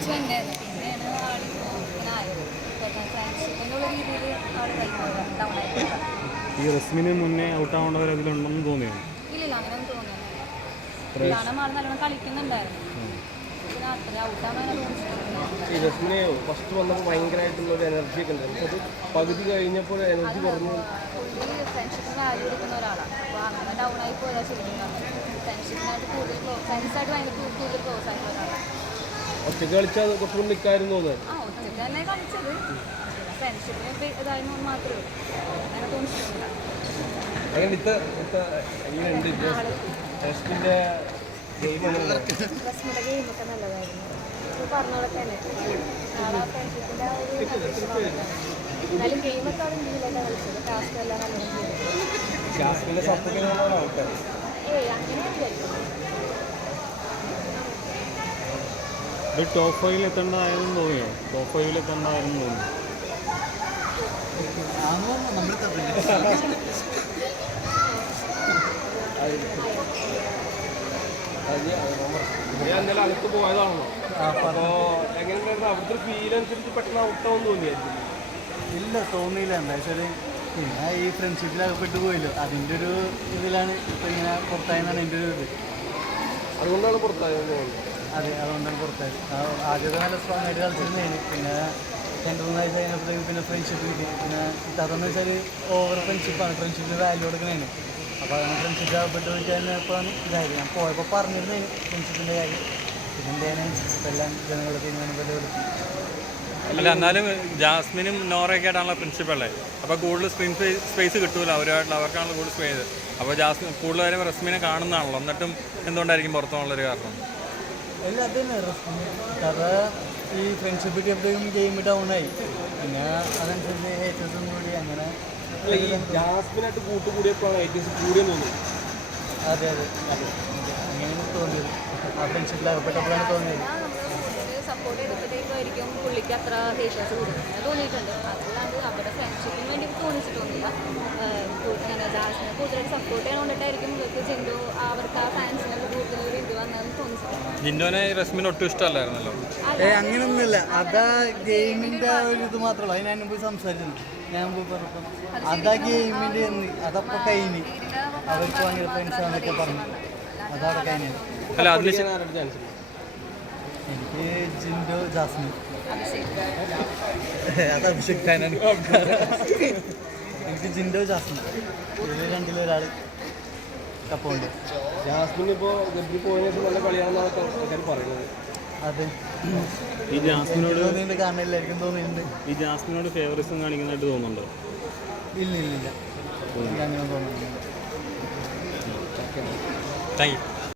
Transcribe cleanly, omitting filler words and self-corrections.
First തന്നെയായിരുന്നു. പിന്നെയാണ് ആളിപ്പോൾ ഇങ്ങനെ ആയത്. ഫ്രണ്ട്ഷിപ്പിനുള്ള രീതിയിൽ ആൾ ഡൗൺ ആയിട്ടില്ല. ഈ റസ്മിന് മുന്നേ ഔട്ടാവേണ്ടവർ അതിലുണ്ടെന്ന് തോന്നിയോ? ഇല്ലില്ല, അങ്ങനെയൊന്നും തോന്നുന്നില്ല. കാരണം ആൾ നല്ലോണം കളിക്കുന്നുണ്ടായിരുന്നു. പിന്നെ അത്ര ഔട്ടാകാൻ ഈ റസ്മിനെ ഫസ്റ്റ് വന്നപ്പോൾ ഭയങ്കരമായിട്ടുള്ളൊരു എനർജി ഒക്കെ ഉണ്ടായിരുന്നു. അത് പകുതി കഴിഞ്ഞപ്പോൾ എനർജി കുറഞ്ഞു. പുള്ളി ഫ്രണ്ട്ഷിപ്പിന് വാല്യൂ കൊടുക്കുന്ന ഒരാളാണ്. അപ്പോൾ അങ്ങനെ ഡൗൺ ആയി പോയാൽ ശരിക്കും ഫ്രണ്ട്ഷിപ്പിനായിട്ട് ഫ്രണ്ട്സായിട്ട് ഭയങ്കര കൂടുതൽ ക്ലോസ് ആയിട്ടുള്ള ഒരാളാണ്. ഒറ്റയ്ക്ക് കളിച്ചാൽ കുറച്ചുകൂടി നിൽക്കായിരുന്നു തോന്നുന്നത്. ഒറ്റയ്ക്ക് തന്നെ കളിച്ചത്. ഫ്രണ്ട്ഷിപ്പിന് ഇതായിരുന്നു മാത്രമേ ഉള്ളൂ. അങ്ങനെ തോന്നിച്ചിട്ടില്ല. എങ്ങനെയുണ്ട് റസ്മിൻ്റെ ഗെയിം? റസ്മിൻ്റെ ഗെയിമൊക്കെ നല്ലതായിരുന്നു. പറഞ്ഞോളൊക്കെ തന്നെ ഫ്രണ്ട്ഷിപ്പിൻ്റെ എന്നാലും ഗെയിമൊക്കെ അവിടെ ഇന്ത്യയിലൊക്കെ കളിച്ചത്. ടാസ്ക് എല്ലാം നല്ലോണം ചെയ്തു. ഒരു ടോപ്പ് 5 എത്തേണ്ടതായെന്ന് തോന്നിയോ? ടോപ്പ് 5 എത്തേണ്ടതായെന്ന് തോന്നി. ഞാൻ ഇന്നലെ അടുത്ത് പോയതാണല്ലോ. അപ്പോൾ എങ്ങനെയുണ്ടായിരുന്നു അവിടുത്തെ ഫീൽ അനുസരിച്ച് പെട്ടെന്ന് ഔട്ടാവും തോന്നിയായിരുന്നു? ഇല്ല, തോന്നിയില്ല. എന്താ വെച്ചാൽ പിന്നെ ഈ ഫ്രണ്ട്ഷിപ്പിൽ അകപ്പെട്ട് പോയല്ലോ, അതിൻ്റെ ഒരു ഇതിലാണ് ഇപ്പോൾ ഇങ്ങനെ പുറത്തായെന്നാണ് എൻ്റെ ഒരു ഇത്. അതുകൊണ്ടാണ് പുറത്തായത്. അതെ, അതുകൊണ്ടാണ് പുറത്തായത്. ആദ്യമൊക്കെ നല്ല സ്ട്രോങ് ആയിട്ട് കളിച്ചിരുന്നതിന് പിന്നെ 2-3 ആഴ്ച കഴിഞ്ഞപ്പോഴത്തേക്ക് പിന്നെ ഫ്രണ്ട്ഷിപ്പ് കിട്ടി. പിന്നെ അതെന്ന് വെച്ചാൽ ഓവർ ഫ്രണ്ട്ഷിപ്പാണ്, ഫ്രണ്ട്ഷിപ്പിന് വാല്യൂ കൊടുക്കുന്നതിന്. അപ്പോൾ അങ്ങനെ ഫ്രണ്ട്ഷിപ്പ് അകപ്പെട്ട് പോയിട്ടാണ് ഇതായത്. ഞാൻ പോയപ്പോൾ പറഞ്ഞിരുന്നതിന് ഫ്രണ്ട്ഷിപ്പിൻ്റെ കാര്യം. പിന്നെ എന്തേനും ഇപ്പം എല്ലാം ജനങ്ങളുടെ തീരുമാനം പോലെ കൊടുക്കും. അല്ല, എന്നാലും ജാസ്മിനും നോറയൊക്കെ ആയിട്ടാണല്ലോ ഫ്രണ്ട്ഷിപ്പ് ഉള്ളത്. അപ്പോൾ കൂടുതൽ സ്ക്രീൻ സ്പേസ് കിട്ടൂല അവരുമായിട്ടുള്ള, അവർക്കാണല്ലോ കൂടുതൽ സ്പേസ്. അപ്പോൾ ജാസ്മിൻ കൂടുതലും റസ്മിനെ കാണുന്നതാണല്ലോ, എന്നിട്ടും എന്തുകൊണ്ടായിരിക്കും പുറത്തുള്ളൊരു കാരണം? അല്ല, അത് തന്നെ കാരണം ഈ ഫ്രണ്ട്ഷിപ്പ് കിട്ടിയപ്പോഴത്തേക്കും ഗെയിം ഡൗൺ ആയി. പിന്നെ അതനുസരിച്ച് ഹേറ്റേഴ്സും കൂടി അങ്ങനെ. ഈ ജാസ്മിനായിട്ട് കൂട്ടുകൂടിയപ്പോഴാണ് ഹേറ്റേഴ്സ് കൂടിയെന്ന് തോന്നുന്നു. അതെ അതെ അതെ, അങ്ങനെയാണ് തോന്നിയത്. ആ ഫ്രണ്ട്ഷിപ്പിൽ അകപ്പെട്ടപ്പോഴാണ് തോന്നിയത്. സപ്പോർട്ട് ചെയ്തപ്പോഴത്തേക്കായിരിക്കും പുള്ളിക്ക് അത്ര ഹേറ്റേഴ്സ് കൊടുക്കുന്നത് തോന്നിയിട്ടുണ്ട്. അതുകൊണ്ടാണ് അവരുടെ ഫ്രണ്ട്ഷിപ്പിന് വേണ്ടി തോന്നിച്ചിട്ടൊന്നുമില്ല. ജാസ്മിനെ കൂടുതലായിട്ട് സപ്പോർട്ട് ചെയ്യാൻ കൊണ്ടിട്ടായിരിക്കും ഇവർക്ക് ജിൻഡോ അവർക്ക് ആ ഫാൻസിനൊക്കെ കൂടുതലൊരു ഇത് വന്നതെന്ന് തോന്നിച്ചിട്ടുണ്ട്. ജിൻഡോനെ റസ്മിന് ഒട്ടും ഇഷ്ടമല്ലായിരുന്നല്ലോ. അങ്ങനെയൊന്നുമില്ല, അതാ ഗെയിമിൻ്റെ ഒരു ഇത് മാത്രമല്ല. അത് ഞാൻ പോയി സംസാരിച്ചു, ഞാൻ പോയി പറഞ്ഞപ്പം അതാ ഗെയിമിൻ്റെ അതപ്പോൾ കഴിഞ്ഞ് അവർക്ക് ഭയങ്കര ഫ്രണ്ട്സാണെന്നൊക്കെ പറഞ്ഞു. അതവിടെ കഴിഞ്ഞത്. അല്ല, അതിന് എനിക്ക് ജിൻഡോ, ജാസ്മിൻ. അത് അഭിഷേക് ഫാനാണ്. എനിക്ക് ജിൻഡോ, ജാസ്മിൻ, ഇതിൽ രണ്ടിലൊരാൾ കപ്പുണ്ട്. ജാസ്മിൻ ഇപ്പോൾ ഗബ്ബി പോയതിനു നല്ല കളിയാണെന്നാണ് ആൾക്കാർ പറയുന്നത്. അതെ, ഈ ജാസ്മിനോട് തോന്നിയിട്ടുണ്ട്, കാണില്ലായിരിക്കും തോന്നിയിട്ടുണ്ട്. ഈ ജാസ്മിനോട് ഫേവറിസം കാണിക്കുന്നതായിട്ട് തോന്നുന്നുണ്ടോ? ഇല്ല, അങ്ങനെ തോന്നുന്നില്ല. Thank U.